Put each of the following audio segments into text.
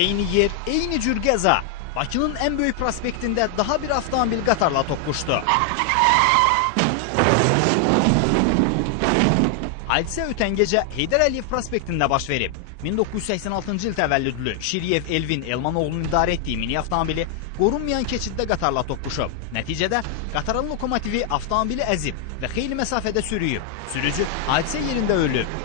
eyni yer, eyni cür qəza. Bakının ən böyük prospektində daha bir avtomobil qatarla toqquşdu. Hadisə ötən gecə Heydər Əliyev prospektində baş verib. 1986-cı il təvəllüdlü Şiriyev Elvin Elmanoğlu'nun idarə etdiyi mini avtomobili qorunmayan keçiddə qatarla toqquşub. Nəticədə qatarın lokomotivi avtomobili əzib və xeyli məsafədə sürüyüb. Sürücü hadisə yerində ölüb.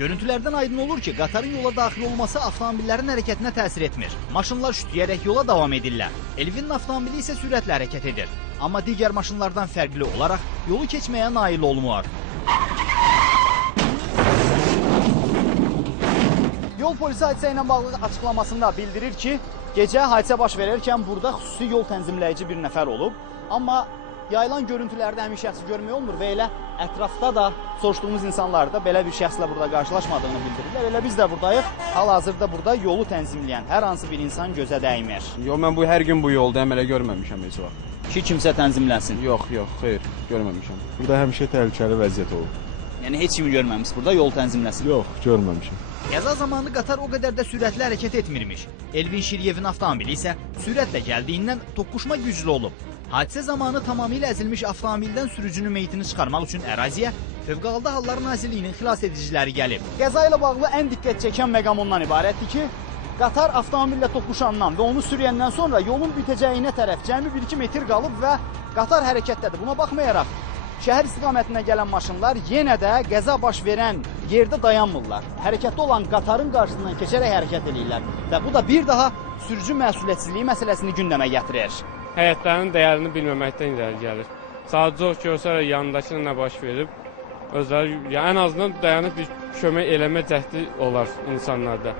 Görüntülərdən aydın olur ki, qatarın yola daxil olması avtomobillərin hərəkətinə təsir etmir. Maşınlar şütüyərək yola davam edirlər. Elvinin avtomobili isə sürətlə hərəkət edir. Amma digər maşınlardan fərqli olaraq yolu keçməyə nail olmur. Yol polisi hadisə ilə bağlı açıqlamasında bildirir ki, gecə hadisə baş verərkən burada xüsusi yol tənzimləyici bir nəfər olub. Amma yayılan görüntülərdə həmin şəxsi görmək olmur və elə ətrafda da soruşduğumuz insanlar da belə bir şəxslə burada qarşılaşmadığını bildirirlər. Elə biz də buradayıq. Hal-hazırda burada yolu tənzimləyən hər hansı bir insan gözə dəymir. Yox, mən hər gün bu yoldayım, elə görməmişəm heç vaxt. Ki kimsə tənzimlənsin. Yox, xeyr, görməmişəm. Burada həmişə təhlükəli vəziyyət olub. Yəni heç kimi görməmişsiniz burada yol tənzimləsin? Yox, görməmişəm. Qəza zamanı qatar o qədər də sürətli hərəkət etmirmiş. Elvin Şiriyevin avtomobili isə sürətlə gəldiyindən toqquşma güclü olub. Hadisə zamanı tamamilə əzilmiş avtomobildən sürücünün meyitini çıxarmaq üçün əraziyə Fövqəladə Hallar Nazirliyinin xilas ediciləri gəlib. Qəza ilə bağlı ən diqqət çəkən məqam ondan ibarətdir ki, qatar avtomobillə toqquşandan və onu sürüyəndən sonra yolun bitəcəyinə tərəf cəmi 1-2 metr qalıb və qatar hərəkətdədir. Buna baxmayaraq, şəhər istiqamətinə gələn maşınlar yenə də qəza baş verən yerdə dayanmırlar. Hərəkətdə olan qatarın qarşısından keçərək hərəkət edirlər və bu da bir daha sürücü məsuliyyətsizliyi məsələsini gündəmə gətirir. Həyətlərin dəyərini bilməməkdən irəli gəlir. Sadəcə o görsərək yanındakına nə baş verib, özləri ən azından dayanıb bir kömək eləmə cəhdi olar insanlarda.